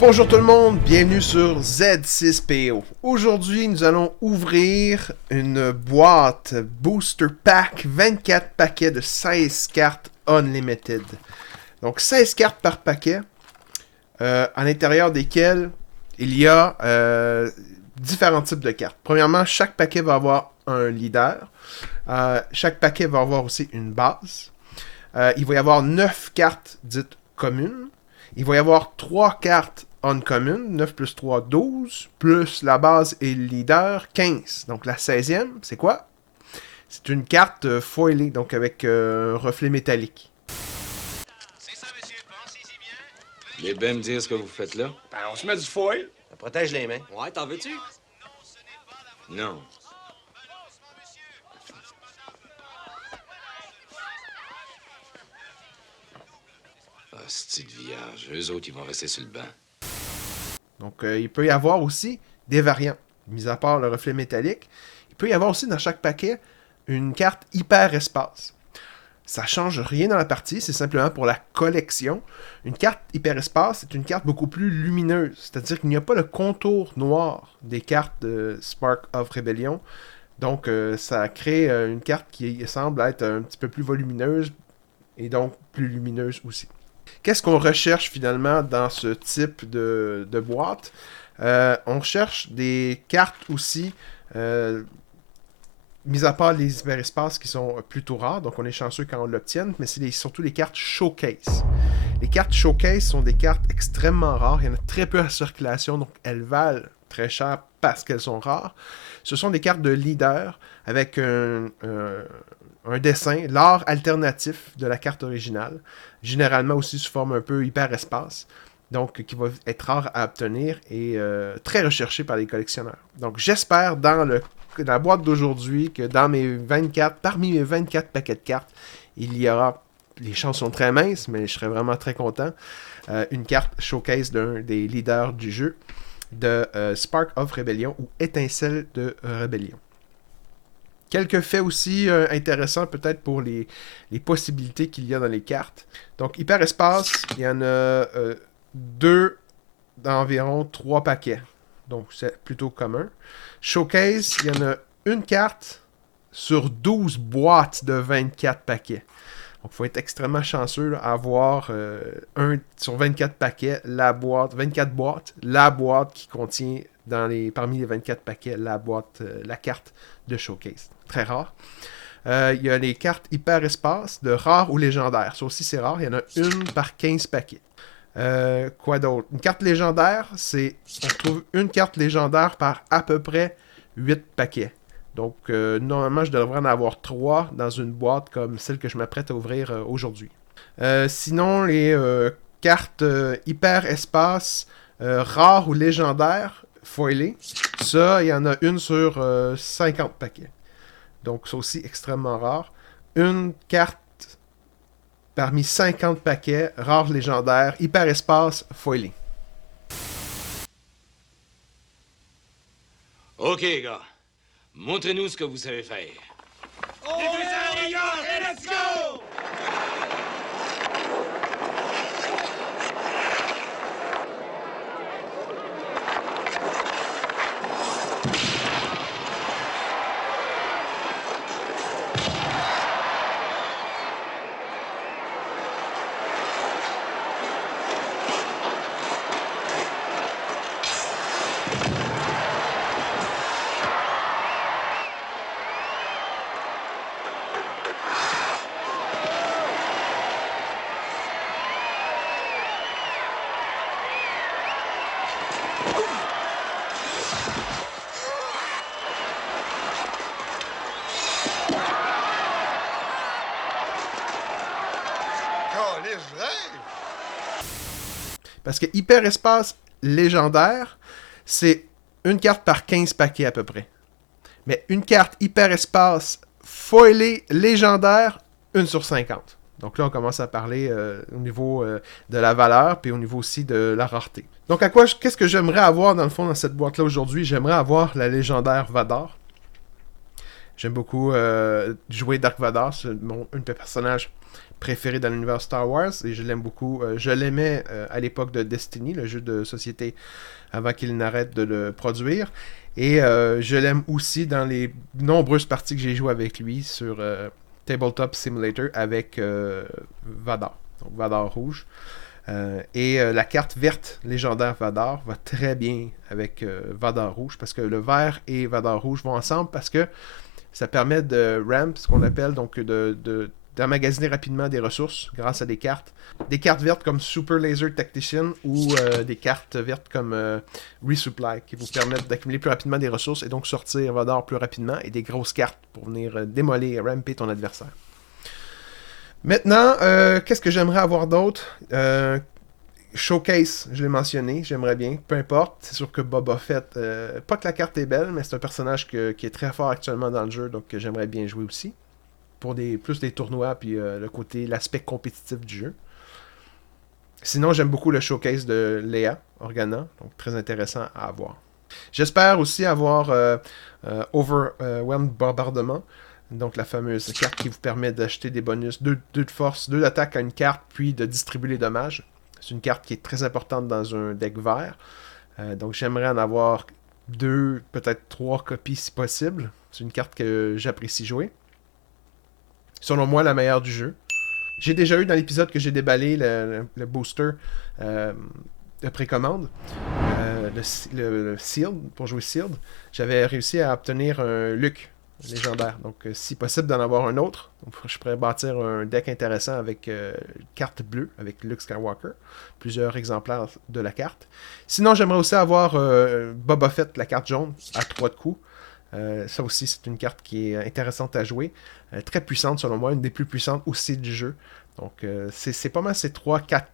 Bonjour tout le monde, bienvenue sur Z6PO. Aujourd'hui, nous allons ouvrir une boîte Booster Pack 24 paquets de 16 cartes Unlimited. Donc 16 cartes par paquet, à l'intérieur desquelles il y a différents types de cartes. Premièrement, chaque paquet va avoir un leader. Chaque paquet va avoir aussi une base. Il va y avoir 9 cartes dites communes. Il va y avoir 3 cartes uncommon, 9 plus 3, 12, plus la base et le leader, 15. Donc la 16e, c'est quoi? C'est une carte foilée, donc avec un reflet métallique. C'est ça, monsieur. Pensez-y bien. Les bien me dire ce que vous faites là? Ben, on se met du foil. Ça protège les mains. Ouais, t'en veux-tu? Non. Ah, c'est de vierge. Eux autres, ils vont rester sur le banc. Donc il peut y avoir aussi des variants. Mis à part le reflet métallique, il peut y avoir aussi dans chaque paquet une carte hyper espace. Ça change rien dans la partie, c'est simplement pour la collection. Une carte hyperespace, c'est une carte beaucoup plus lumineuse. C'est-à-dire qu'il n'y a pas le contour noir des cartes de Spark of Rebellion. Donc, ça crée une carte qui semble être un petit peu plus volumineuse et donc plus lumineuse aussi. Qu'est-ce qu'on recherche finalement dans ce type de boîte? On cherche des cartes aussi... mis à part les hyperespaces qui sont plutôt rares, donc on est chanceux quand on l'obtient, mais c'est surtout les cartes Showcase. Les cartes Showcase sont des cartes extrêmement rares, il y en a très peu en circulation, donc elles valent très cher parce qu'elles sont rares. Ce sont des cartes de leader avec un dessin, l'art alternatif de la carte originale, généralement aussi sous forme un peu hyperespace, donc qui va être rare à obtenir et très recherché par les collectionneurs. Donc j'espère dans la boîte d'aujourd'hui que parmi mes 24 paquets de cartes, il y aura, les chances sont très minces, mais je serais vraiment très content, une carte showcase d'un des leaders du jeu, de Spark of Rebellion ou Étincelle de Rébellion. Quelques faits aussi intéressants peut-être pour les possibilités qu'il y a dans les cartes. Donc hyperespace, il y en a 2 d'environ 3 paquets. Donc, c'est plutôt commun. Showcase, il y en a une carte sur 12 boîtes de 24 paquets. Donc, il faut être extrêmement chanceux là, à avoir sur 24 paquets, 24 boîtes, la boîte qui contient parmi les 24 paquets, la carte de Showcase. Très rare. Il y a les cartes hyperespace de rare ou légendaire. Ça aussi, c'est rare. Il y en a une par 15 paquets. Quoi d'autre? Une carte légendaire, on trouve une carte légendaire par à peu près 8 paquets. Donc, normalement, je devrais en avoir 3 dans une boîte comme celle que je m'apprête à ouvrir aujourd'hui. Sinon, les cartes hyper espace rares ou légendaires, foilées, ça, il y en a une sur 50 paquets. Donc, c'est aussi extrêmement rare. Une carte parmi 50 paquets, rares légendaires, hyperespace, foilé. OK, gars. Montrez-nous ce que vous savez faire. Les gars, let's go! Parce que hyperespace légendaire, c'est une carte par 15 paquets à peu près. Mais une carte hyperespace foilée légendaire, 1 sur 50. Donc là, on commence à parler au niveau de la valeur, puis au niveau aussi de la rareté. Donc qu'est-ce que j'aimerais avoir dans le fond dans cette boîte-là aujourd'hui? J'aimerais avoir la légendaire Vador. J'aime beaucoup jouer Dark Vador, c'est un de mes personnages préférés dans l'univers Star Wars, et je l'aime beaucoup. Je l'aimais à l'époque de Destiny, le jeu de société, avant qu'il n'arrête de le produire. Et je l'aime aussi dans les nombreuses parties que j'ai jouées avec lui sur Tabletop Simulator avec Vador, donc Vador rouge. La carte verte légendaire Vador va très bien avec Vador rouge, parce que le vert et Vador rouge vont ensemble, parce que ça permet de ramp, ce qu'on appelle, donc d'emmagasiner rapidement des ressources grâce à des cartes. Des cartes vertes comme Super Laser Tactician ou des cartes vertes comme Resupply, qui vous permettent d'accumuler plus rapidement des ressources et donc sortir Vador plus rapidement, et des grosses cartes pour venir démolir, ramper ton adversaire. Maintenant, qu'est-ce que j'aimerais avoir d'autre? Showcase, je l'ai mentionné, j'aimerais bien, peu importe. C'est sûr que Boba Fett, pas que la carte est belle, mais c'est un personnage qui est très fort actuellement dans le jeu, donc j'aimerais bien jouer aussi. Pour plus des tournois, puis l'aspect compétitif du jeu. Sinon, j'aime beaucoup le showcase de Leia Organa, donc très intéressant à avoir. J'espère aussi avoir Overwhelmed Bombardement, donc la fameuse carte qui vous permet d'acheter des bonus, 2 de force, 2 d'attaque à une carte, puis de distribuer les dommages. C'est une carte qui est très importante dans un deck vert. Donc j'aimerais en avoir 2, peut-être 3 copies si possible. C'est une carte que j'apprécie jouer. Selon moi, la meilleure du jeu. J'ai déjà eu dans l'épisode que j'ai déballé le booster de précommande, le Sealed, pour jouer Sealed. J'avais réussi à obtenir un Luke légendaire. Donc, si possible d'en avoir un autre, donc, je pourrais bâtir un deck intéressant avec carte bleue, avec Luke Skywalker. Plusieurs exemplaires de la carte. Sinon, j'aimerais aussi avoir Boba Fett, la carte jaune, à 3 de coups. Ça aussi, c'est une carte qui est intéressante à jouer. Très puissante, selon moi, une des plus puissantes aussi du jeu. Donc, c'est pas mal ces 3-4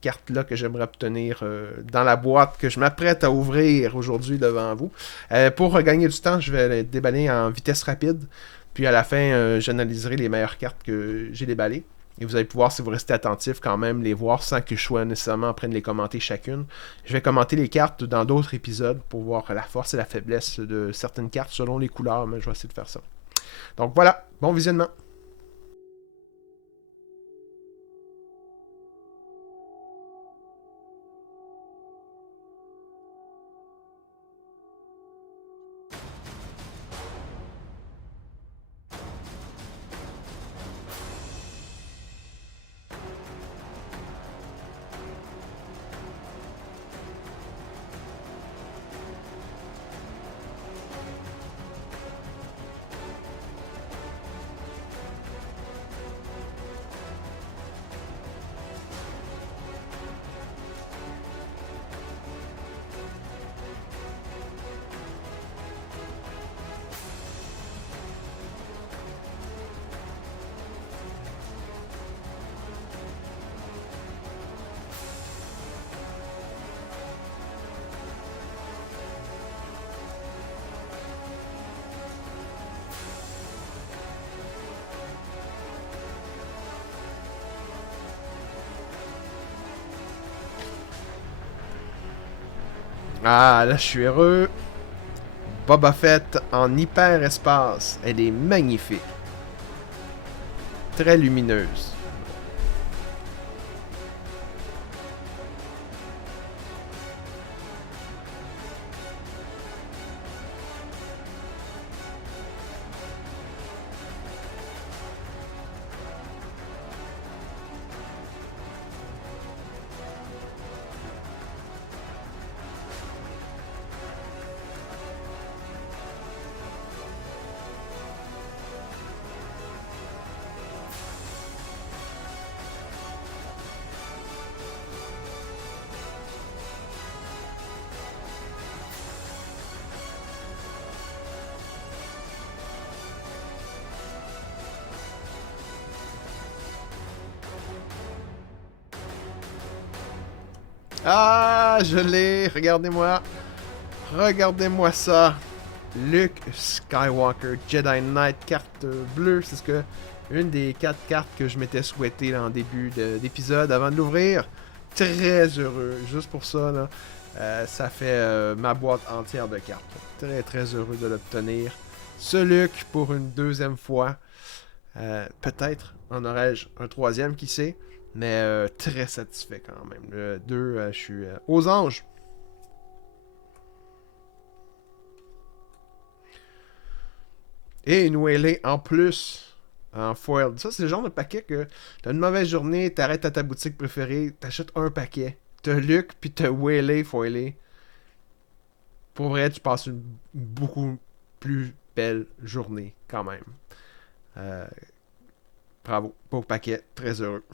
cartes-là que j'aimerais obtenir dans la boîte que je m'apprête à ouvrir aujourd'hui devant vous. Pour gagner du temps, je vais les déballer en vitesse rapide. Puis à la fin, j'analyserai les meilleures cartes que j'ai déballées. Et vous allez pouvoir, si vous restez attentif, quand même les voir sans que je sois nécessairement en train de les commenter chacune. Je vais commenter les cartes dans d'autres épisodes pour voir la force et la faiblesse de certaines cartes selon les couleurs, mais je vais essayer de faire ça. Donc voilà, bon visionnement. Ah, là, je suis heureux. Boba Fett en hyperespace. Elle est magnifique. Très lumineuse. Ah, je l'ai. Regardez-moi. Regardez-moi ça. Luke Skywalker, Jedi Knight, carte bleue. C'est une des 4 cartes que je m'étais souhaité là, en début d'épisode avant de l'ouvrir. Très heureux. Juste pour ça, là, ça fait ma boîte entière de cartes. Très, très heureux de l'obtenir. ce Luc pour une deuxième fois. Peut-être en aurais-je un troisième, qui sait. Mais très satisfait quand même. Le 2, je suis aux anges. Et une Waylay en plus, en foil. Ça, c'est le genre de paquet que t'as une mauvaise journée, t'arrêtes à ta boutique préférée, t'achètes un paquet. T'as Luc, puis t'as Waylay foilé. Pour vrai, tu passes une beaucoup plus belle journée, quand même. Euh, bravo, beau paquet, très heureux.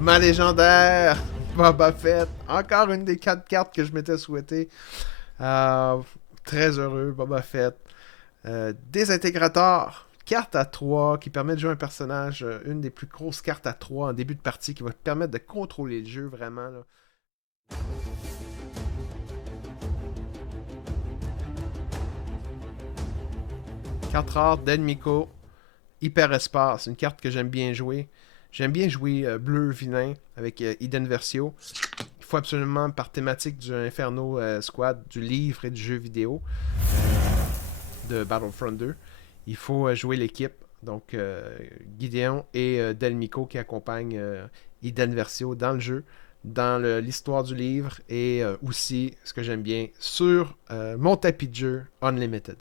Ma légendaire Boba Fett. Encore une des 4 cartes que je m'étais souhaité. Très heureux, Boba Fett. Désintégrateur. Carte à 3 qui permet de jouer un personnage. Une des plus grosses cartes à 3 en début de partie qui va te permettre de contrôler le jeu vraiment. Là. Carte rare d'Elmiko. Hyperespace. Une carte que j'aime bien jouer. J'aime bien jouer bleu vilain avec Eden Versio. Il faut absolument, par thématique du Inferno Squad, du livre et du jeu vidéo de Battlefront 2, il faut jouer l'équipe. Donc, Gideon et Delmico qui accompagnent Eden Versio dans le jeu, dans l'histoire du livre et aussi, ce que j'aime bien, sur mon tapis de jeu Unlimited.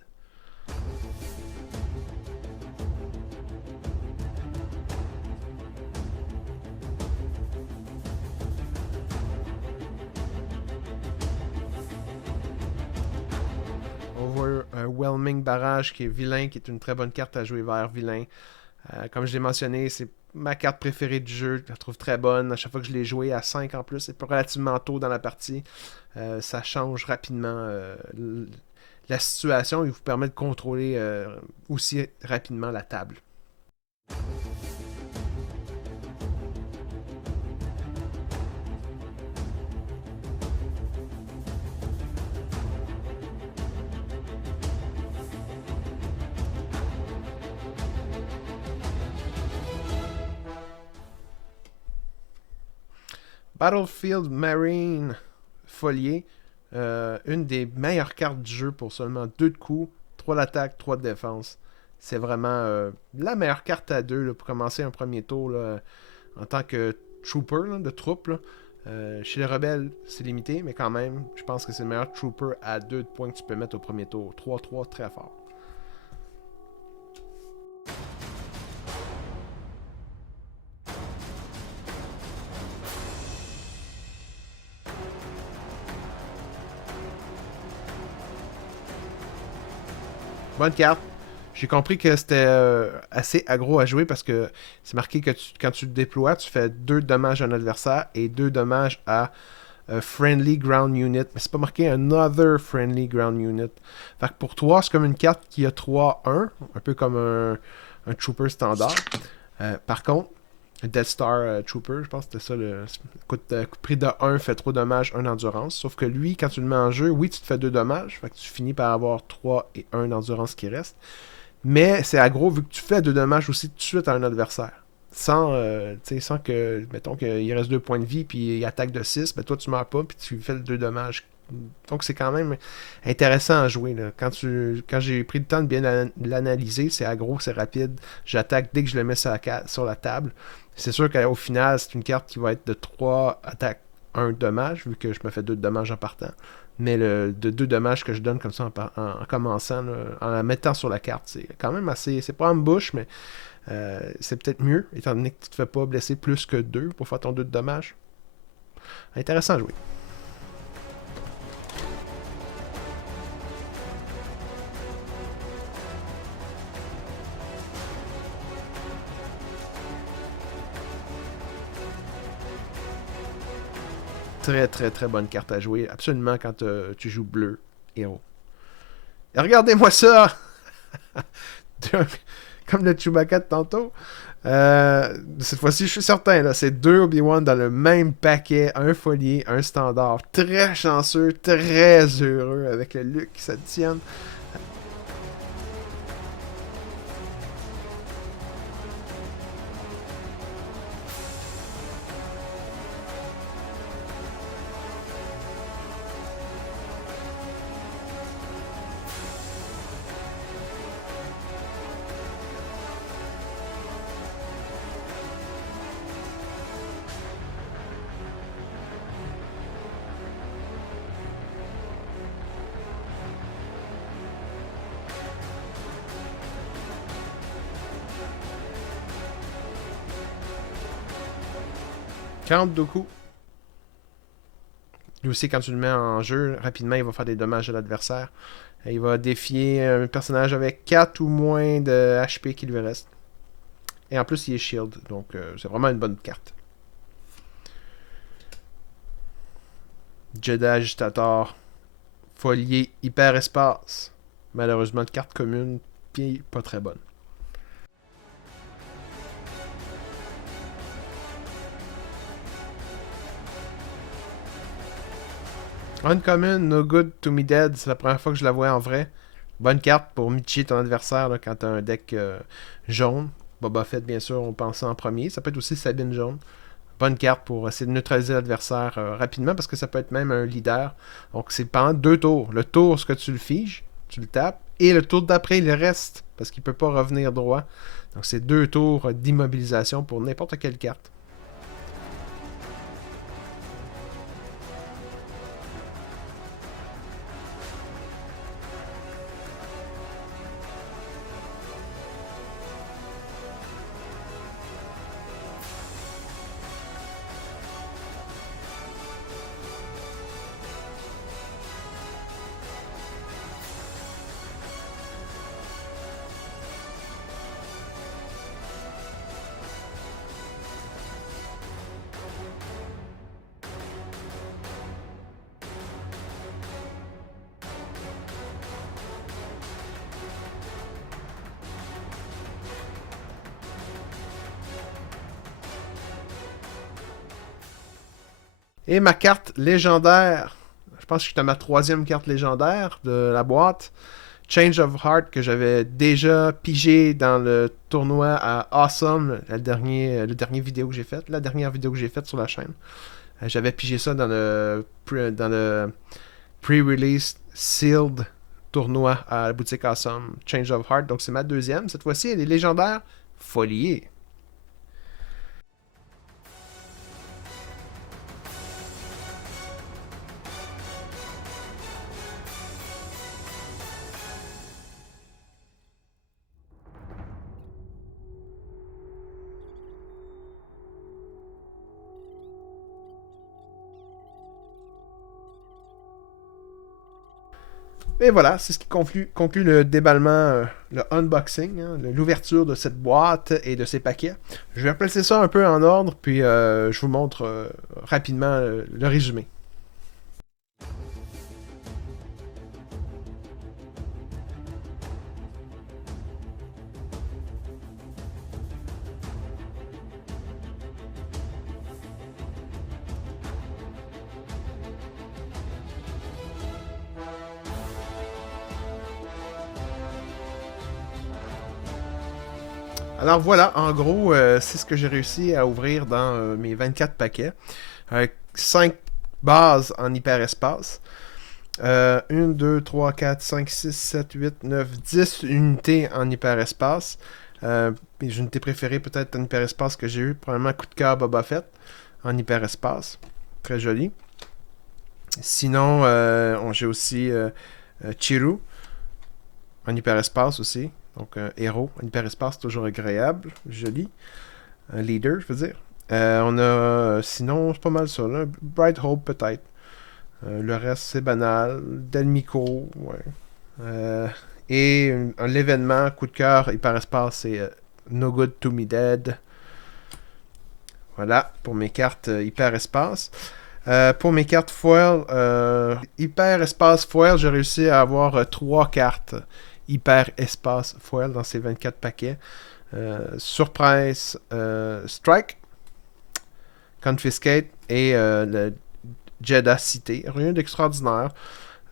Overwhelming Barrage qui est vilain, qui est une très bonne carte à jouer vers vilain. Comme je l'ai mentionné, c'est ma carte préférée du jeu. Je la trouve très bonne. À chaque fois que je l'ai joué à 5 en plus, c'est relativement tôt dans la partie. Ça change rapidement la situation et vous permet de contrôler aussi rapidement la table. Battlefield Marine Folier, une des meilleures cartes du jeu pour seulement 2 de coups, 3 d'attaque, 3 de défense. C'est vraiment la meilleure carte à 2 là, pour commencer un premier tour là, en tant que trooper là, de troupe. Là. Chez les rebelles, c'est limité, mais quand même, je pense que c'est le meilleur trooper à 2 de points que tu peux mettre au premier tour. 3-3, très fort. Bonne carte. J'ai compris que c'était assez aggro à jouer parce que c'est marqué que quand tu le déploies, tu fais 2 dommages à un adversaire et 2 dommages à Friendly Ground Unit. Mais c'est pas marqué Another Friendly Ground Unit. Fait que pour toi, c'est comme une carte qui a 3-1, un peu comme un Trooper standard. Par contre, Death Star Trooper, je pense que c'était ça. Prix de 1 fait 3 dommages, 1 d'endurance. Sauf que lui, quand tu le mets en jeu, oui, tu te fais 2 dommages. Fait que tu finis par avoir 3 et 1 d'endurance qui reste. Mais c'est aggro vu que tu fais 2 dommages aussi tout de suite à un adversaire. Sans que, mettons qu'il reste 2 points de vie puis il attaque de 6, ben toi tu meurs pas puis tu fais le 2 dommages. Donc c'est quand même intéressant à jouer. Là. Quand j'ai pris le temps de bien l'analyser, c'est aggro, c'est rapide. J'attaque dès que je le mets sur la table. C'est sûr qu'au final, c'est une carte qui va être de 3 attaques, 1 dommage, vu que je me fais 2 dommages en partant. Mais de 2 dommages que je donne comme ça en commençant, là, en la mettant sur la carte, c'est quand même assez... C'est pas ambush, mais c'est peut-être mieux, étant donné que tu te fais pas blesser plus que 2 pour faire ton 2 de dommages. Intéressant à jouer. Très très très bonne carte à jouer, absolument quand tu joues bleu héros. Et regardez-moi ça! Comme le Chewbacca de tantôt. Cette fois-ci, je suis certain, là, c'est 2 Obi-Wan dans le même paquet, un folier, un standard. Très chanceux, très heureux avec le Luke qui se tienne. 42 coups. Lui aussi, quand tu le mets en jeu, rapidement, il va faire des dommages à l'adversaire. Il va défier un personnage avec 4 ou moins de HP qui lui reste. Et en plus, il est shield. Donc, c'est vraiment une bonne carte. Jedi Agitator. Folier Hyper Espace. Malheureusement, de carte commune. Puis pas très bonne. Uncommon, No Good to Me Dead, c'est la première fois que je la vois en vrai. Bonne carte pour micher ton adversaire là, quand t'as un deck jaune. Boba Fett, bien sûr, on pense en premier. Ça peut être aussi Sabine jaune. Bonne carte pour essayer de neutraliser l'adversaire rapidement parce que ça peut être même un leader. Donc c'est pendant 2 tours. Le tour, ce que tu le figes, tu le tapes. Et le tour d'après, il reste parce qu'il peut pas revenir droit. Donc c'est 2 tours d'immobilisation pour n'importe quelle carte. Et ma carte légendaire, je pense que c'était ma 3e carte légendaire de la boîte, Change of Heart, que j'avais déjà pigé dans le tournoi à Awesome, le dernier vidéo que j'ai fait, la dernière vidéo que j'ai faite sur la chaîne. J'avais pigé ça dans le pre-release sealed tournoi à la boutique Awesome, Change of Heart. Donc c'est ma 2e. Cette fois-ci, elle est légendaire, Folier. Et voilà, c'est ce qui conclut le déballement, le unboxing, hein, l'ouverture de cette boîte et de ces paquets. Je vais replacer ça un peu en ordre, puis je vous montre rapidement le résumé. Alors voilà, en gros, c'est ce que j'ai réussi à ouvrir dans mes 24 paquets. 5 bases en hyperespace. 1, 2, 3, 4, 5, 6, 7, 8, 9, 10 unités en hyperespace. Mes unités préférées peut-être en hyperespace que j'ai eu, probablement coup de cœur Boba Fett en hyperespace. Très joli. Sinon, j'ai aussi Chiru en hyperespace aussi. Donc, un héros, un hyperespace toujours agréable, joli. Un leader, je veux dire. On a, sinon, c'est pas mal ça, là. Bright Hope, peut-être. Le reste, c'est banal. Delmico, ouais. Et l'événement, coup de cœur, hyperespace, c'est No Good to Me Dead. Voilà, pour mes cartes hyperespace. Pour mes cartes foil, hyperespace foil, j'ai réussi à avoir 3 cartes hyper espace foil dans ces 24 paquets. Surprise Strike, Confiscate et le Jeddah Cité. Rien d'extraordinaire,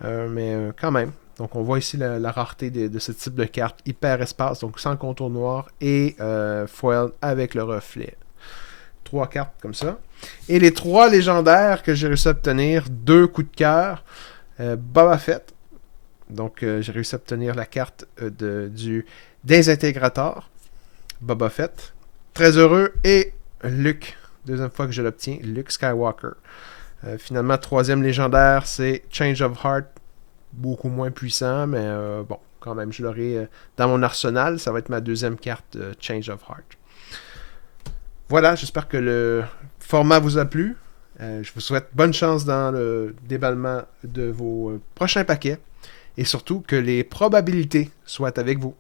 mais quand même. Donc on voit ici la rareté de ce type de carte hyper espace, donc sans contour noir et foil avec le reflet. 3 cartes comme ça. Et les 3 légendaires que j'ai réussi à obtenir, 2 coups de cœur. Boba Fett. Donc, j'ai réussi à obtenir la carte du désintégrateur. Boba Fett. Très heureux. Et Luke. 2e fois que je l'obtiens. Luke Skywalker. Finalement, 3e légendaire, c'est Change of Heart. Beaucoup moins puissant, mais bon, quand même, je l'aurai dans mon arsenal. Ça va être ma 2e carte Change of Heart. Voilà, j'espère que le format vous a plu. Je vous souhaite bonne chance dans le déballement de vos prochains paquets et surtout que les probabilités soient avec vous.